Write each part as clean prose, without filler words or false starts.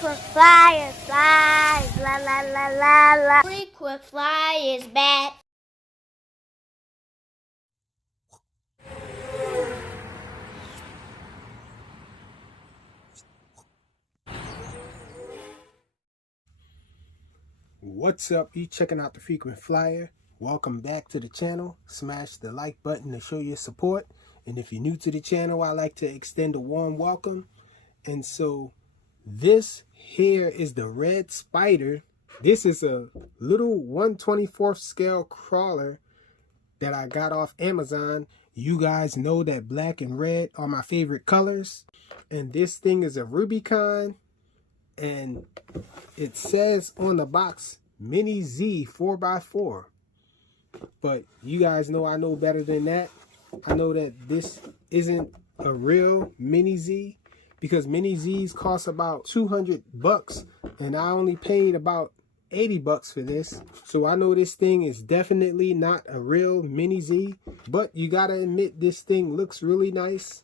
Frequent flyer flies, la la la la la. Frequent flyer is back. What's up? You checking out the Frequent Flyer. Welcome back to the channel. Smash the like button to show your support. And if you're new to the channel, I like to extend a warm welcome. And so this here is the Red Spider. This is a little 1/24 scale crawler that I got off Amazon. You guys know that black and red are my favorite colors. And this thing is a Rubicon. And it says on the box Mini Z 4x4, but you guys know I know better than that. I know that this isn't a real Mini Z because Mini Z's cost about 200 bucks and I only paid about 80 bucks for this. So I know this thing is definitely not a real Mini Z, but you gotta admit this thing looks really nice,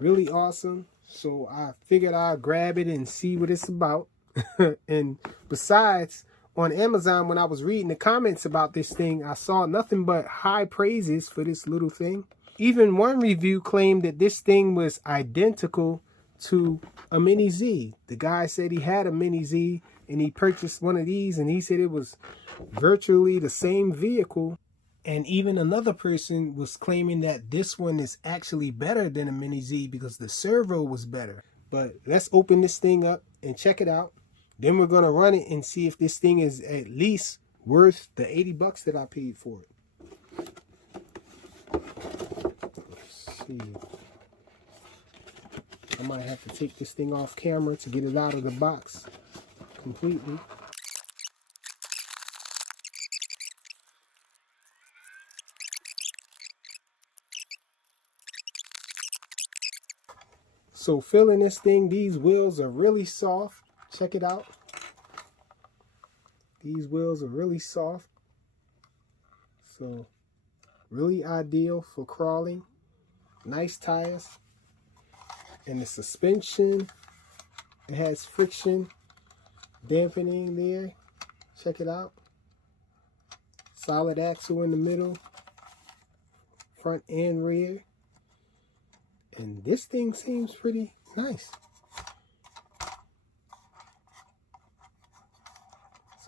really awesome. So I figured I'd grab it and see what it's about. And besides, on Amazon, when I was reading the comments about this thing, I saw nothing but high praises for this little thing. Even one review claimed that this thing was identical to a Mini Z. The guy said he had a Mini Z and he purchased one of these and he said it was virtually the same vehicle. And even another person was claiming that this one is actually better than a Mini Z because the servo was better. But let's open this thing up and check it out. Then we're going to run it and see if this thing is at least worth the 80 bucks that I paid for it. Let's see. I might have to take this thing off camera to get it out of the box completely. So feeling this thing, these wheels are really soft. Check it out. These wheels are really soft. So really ideal for crawling. Nice tires. And the suspension, it has friction dampening there. Check it out. Solid axle in the middle. Front and rear. And this thing seems pretty nice.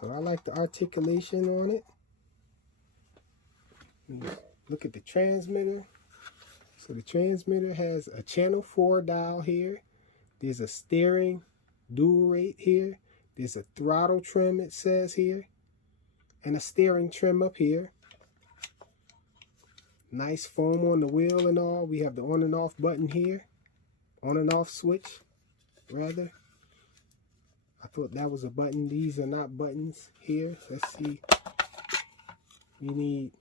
So I like the articulation on it. Look at the transmitter. So the transmitter has a channel 4 dial here. There's a steering dual rate here. There's a throttle trim, it says here. And a steering trim up here. Nice foam on the wheel and all. We have the on and off button here. On and off switch, rather. I thought that was a button. These are not buttons here. Let's see. We need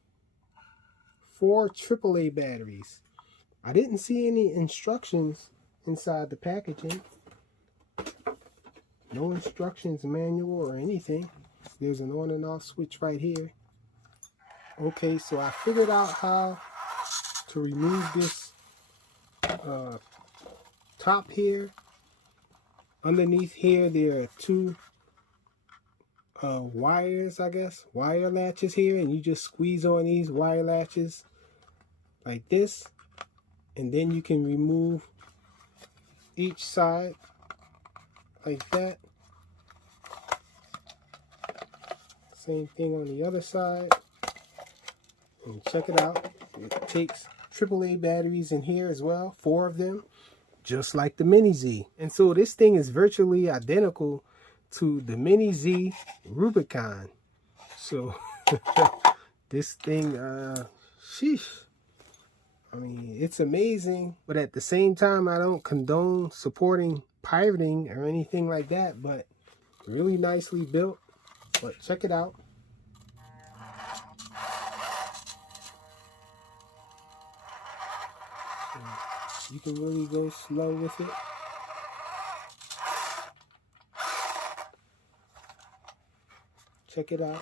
4 AAA batteries. I didn't see any instructions inside the packaging. No instructions manual or anything. There's an on and off switch right here. Okay, so I figured out how to remove this top here. Underneath here, there are 2 wires, I guess, wire latches here, and you just squeeze on these wire latches like this, and then you can remove each side like that. Same thing on the other side. And check it out. It takes AAA batteries in here as well, 4 of them, just like the Mini Z. And so this thing is virtually identical to the Mini Z Rubicon. So this thing, sheesh. I mean, it's amazing, but at the same time, I don't condone supporting pirating or anything like that, but really nicely built. But check it out. You can really go slow with it. Check it out.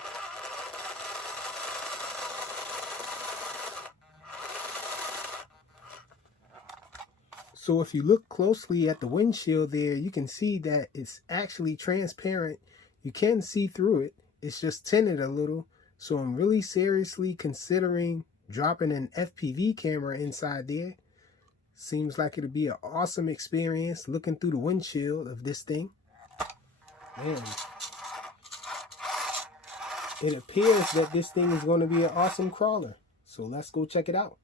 So if you look closely at the windshield there, you can see that it's actually transparent. You can see through it. It's just tinted a little. So I'm really seriously considering dropping an FPV camera inside there. Seems like it'll be an awesome experience looking through the windshield of this thing. Man, it appears that this thing is going to be an awesome crawler. So let's go check it out.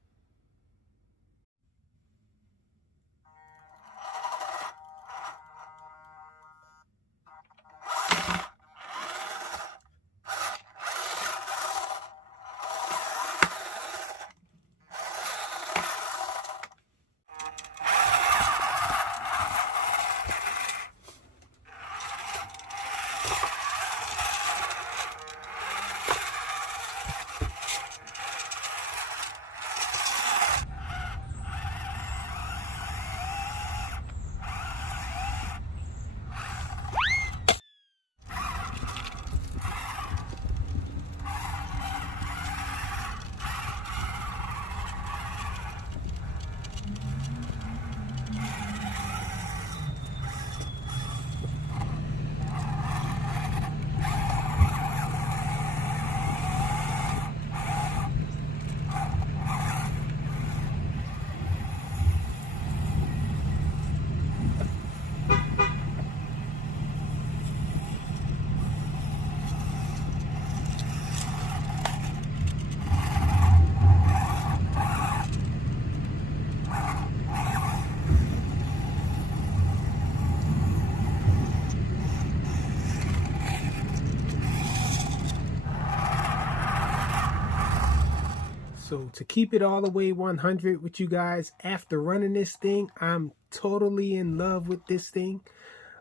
So to keep it all the way 100 with you guys, after running this thing, I'm totally in love with this thing.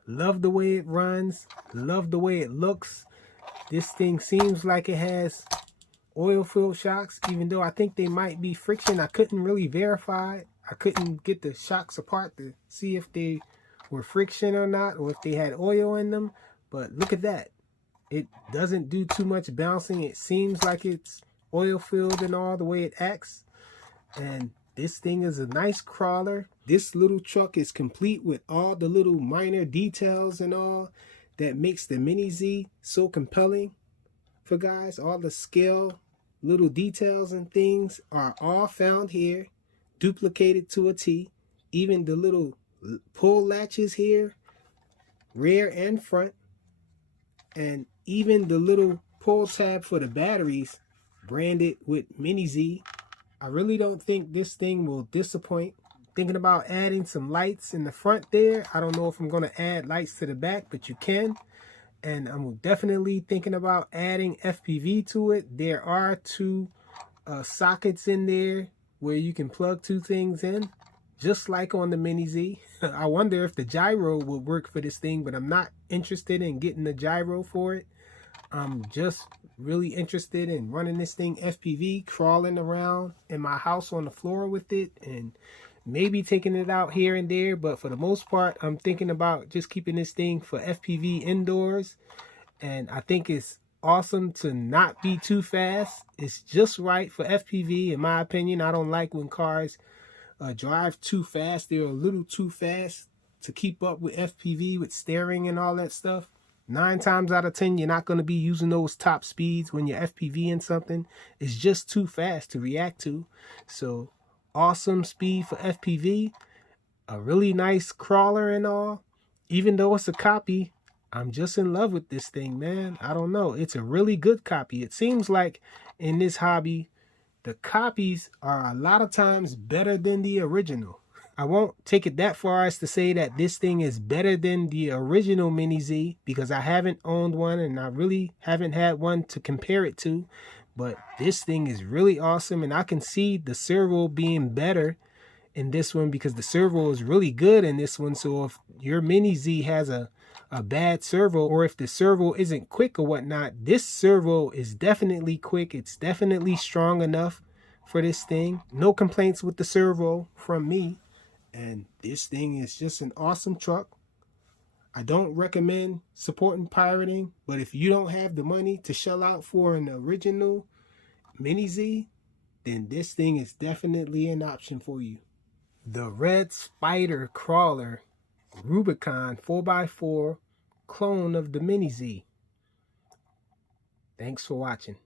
Love the way it runs. Love the way it looks. This thing seems like it has oil-filled shocks, even though I think they might be friction. I couldn't really verify it. I couldn't get the shocks apart to see if they were friction or not, or if they had oil in them. But look at that. It doesn't do too much bouncing. It seems like it's oil filled and all the way it acts. And this thing is a nice crawler. This little truck is complete with all the little minor details and all that makes the Mini Z so compelling for guys. All the scale little details and things are all found here, duplicated to a T. Even the little pull latches here, rear and front, and even the little pull tab for the batteries branded with Mini Z. I really don't think this thing will disappoint. Thinking about adding some lights in the front there. I don't know if I'm going to add lights to the back, but you can. And I'm definitely thinking about adding FPV to it. There are two sockets in there where you can plug two things in, just like on the Mini Z. I wonder if the gyro would work for this thing, but I'm not interested in getting the gyro for it. I'm just really interested in running this thing FPV, crawling around in my house on the floor with it, and maybe taking it out here and there. But for the most part, I'm thinking about just keeping this thing for FPV indoors. And I think it's awesome to not be too fast. It's just right for FPV, in my opinion. I don't like when cars drive too fast. They're a little too fast to keep up with FPV, with steering and all that stuff. 9 times out of 10, you're not going to be using those top speeds when you're FPVing something. It's just too fast to react to. So awesome speed for FPV, a really nice crawler and all. Even though it's a copy, I'm just in love with this thing, man. I don't know. It's a really good copy. It seems like in this hobby, the copies are a lot of times better than the original. I won't take it that far as to say that this thing is better than the original Mini Z, because I haven't owned one and I really haven't had one to compare it to. But this thing is really awesome, and I can see the servo being better in this one because the servo is really good in this one. So if your Mini Z has a bad servo, or if the servo isn't quick or whatnot, this servo is definitely quick. It's definitely strong enough for this thing. No complaints with the servo from me. And this thing is just an awesome truck. I don't recommend supporting pirating, but if you don't have the money to shell out for an original Mini Z, then this thing is definitely an option for you. the Red Spider Crawler Rubicon 4x4 clone of the Mini Z. Thanks for watching.